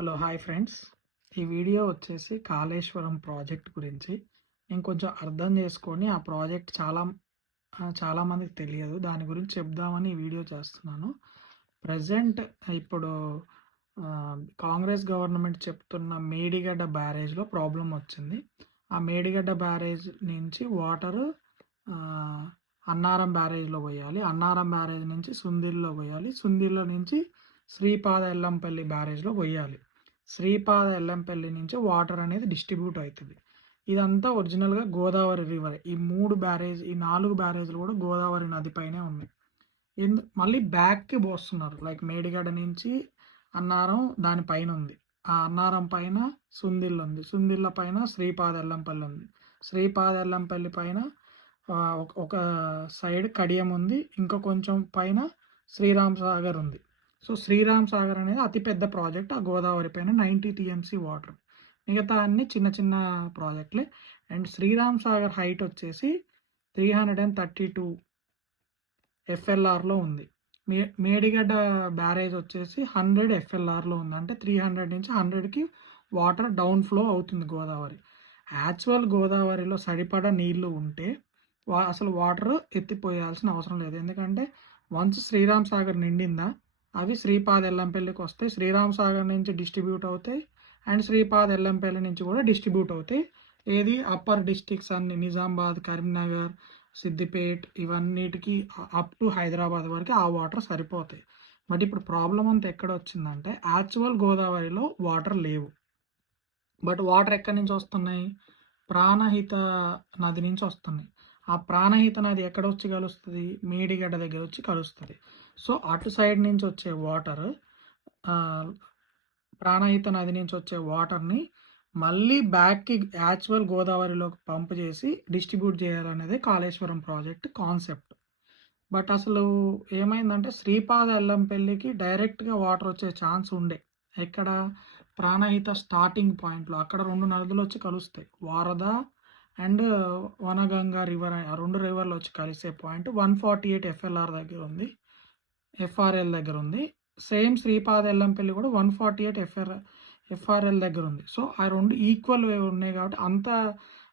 Hello hi friends. ఈ video వచ్చేసి Kaleshwaram project గురించి. నేను కొంచెం అర్థం చేసుకొని ఆ ప్రాజెక్ట్ చాలామందికి తెలియదు. దాని గురించి చెప్దామని ఈ వీడియో చేస్తున్నాను. ప్రజెంట్ ఇప్పుడు కాంగ్రెస్ గవర్నమెంట్ చెప్తున్న మేడిగడ్డ బ్యారేజ్లో ప్రాబ్లం వచ్చింది. ఆ మేడిగడ్డ బ్యారేజ్ నుంచి వాటరు అన్నారం బ్యారేజ్లో పోయాలి. అన్నారం బ్యారేజ్ నుంచి సుందిల్లో పోయాలి. సుందిల్లో నుంచి శ్రీపాద ఎల్లంపల్లి బ్యారేజ్లో పోయాలి. శ్రీపాద ఎల్లంపల్లి నుంచి వాటర్ అనేది డిస్ట్రిబ్యూట్ అవుతుంది. ఇదంతా ఒరిజినల్గా గోదావరి రివర్. ఈ 4 బ్యారేజ్లు కూడా గోదావరి నది పైనే ఉన్నాయి. మళ్ళీ బ్యాక్కి పోస్తున్నారు. లైక్ మేడిగడ్డ నుంచి అన్నారం దానిపైన ఉంది. ఆ అన్నారం పైన సుందిల్ ఉంది. సుందిళ్ళ పైన శ్రీపాద ఎల్లంపల్లి ఉంది. శ్రీపాద ఎల్లంపల్లి పైన ఒక సైడ్ కడియం ఉంది. ఇంకా కొంచెం పైన శ్రీరామ్ సాగర్ ఉంది. సో శ్రీరామ్ సాగర్ అనేది అతిపెద్ద ప్రాజెక్ట్. ఆ గోదావరి పైన 90 టీఎంసీ వాటర్. మిగతా అన్ని చిన్న చిన్న ప్రాజెక్టులే. అండ్ శ్రీరామ్ సాగర్ హైట్ వచ్చేసి 332 ఎఫ్ఎల్ఆర్లో ఉంది. మేడిగడ్డ బ్యారేజ్ వచ్చేసి 100 ఎఫ్ఎల్ఆర్లో ఉంది. అంటే 300 నుంచి 100కి వాటర్ డౌన్ ఫ్లో అవుతుంది గోదావరి. యాక్చువల్ గోదావరిలో సరిపడా నీళ్లు ఉంటే అసలు వాటర్ ఎత్తిపోయాల్సిన అవసరం లేదు. ఎందుకంటే వన్స్ శ్రీరామ్ సాగర్ నిండిందా అవి శ్రీపాద ఎల్లంపల్లికి వస్తాయి. శ్రీరామ్ సాగర్ నుంచి డిస్ట్రిబ్యూట్ అవుతాయి అండ్ శ్రీపాద ఎల్లంపల్లి నుంచి కూడా డిస్ట్రిబ్యూట్ అవుతాయి. ఏది అప్పర్ డిస్ట్రిక్ట్స్ అన్ని నిజామాబాద్, కరీంనగర్, సిద్దిపేట్ ఇవన్నిటికి అప్ టు హైదరాబాద్ వరకు ఆ వాటర్ సరిపోతాయి. బట్ ఇప్పుడు ప్రాబ్లం అంతా ఎక్కడ వచ్చిందంటే యాక్చువల్ గోదావరిలో వాటర్ లేవు. బట్ వాటర్ ఎక్కడి నుంచి వస్తున్నాయి? ప్రాణహిత నది నుంచి వస్తున్నాయి. ఆ ప్రాణహిత నది ఎక్కడ వచ్చి కలుస్తుంది? మేడిగడ్డ దగ్గర వచ్చి కలుస్తుంది. సో అటు సైడ్ నుంచి వచ్చే వాటర్, ప్రాణహిత నది నుంచి వచ్చే వాటర్ని మళ్ళీ బ్యాక్కి యాక్చువల్ గోదావరిలోకి పంప్ చేసి డిస్ట్రిబ్యూట్ చేయాలనేది కాళేశ్వరం ప్రాజెక్ట్ కాన్సెప్ట్. బట్ అసలు ఏమైందంటే శ్రీపాద ఎల్లంపల్లికి డైరెక్ట్గా వాటర్ వచ్చే ఛాన్స్ ఉండే. ఎక్కడ? ప్రాణహిత స్టార్టింగ్ పాయింట్లో. అక్కడ 2 నదులు వచ్చి కలుస్తాయి. వారధ అండ్ వనగంగా రివర్. ఆ 2 రివర్లు వచ్చి కలిసే పాయింట్ 148 ఎఫ్ఎల్ఆర్ దగ్గర ఉంది, ఎఫ్ఆర్ఎల్ దగ్గర ఉంది. సేమ్ శ్రీపాద ఎల్లంపల్లి కూడా 148 ఎఫ్ఆర్ఎల్ దగ్గర ఉంది. సో ఆ 2 ఈక్వల్ ఉన్నాయి కాబట్టి అంత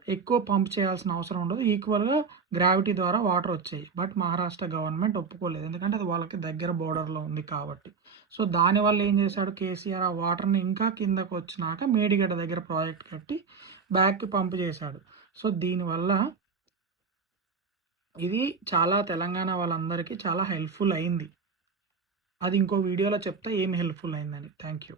ఎక్కువ పంప్ చేయాల్సిన అవసరం ఉండదు. ఈక్వల్గా గ్రావిటీ ద్వారా వాటర్ వచ్చాయి. బట్ మహారాష్ట్ర గవర్నమెంట్ ఒప్పుకోలేదు. ఎందుకంటే అది వాళ్ళకి దగ్గర బోర్డర్లో ఉంది కాబట్టి. సో దానివల్ల ఏం చేశాడు కేసీఆర్? ఆ వాటర్ని ఇంకా కిందకు వచ్చినాక మేడిగడ్డ దగ్గర ప్రాజెక్ట్ కట్టి బ్యాక్కి పంప్ చేశాడు. సో దీనివల్ల ఇది చాలా తెలంగాణ వాళ్ళందరికీ చాలా హెల్ప్ఫుల్ అయింది. అది ఇంకో వీడియోలో చెప్తే ఏం హెల్ప్ఫుల్ అయిందని. Thank you.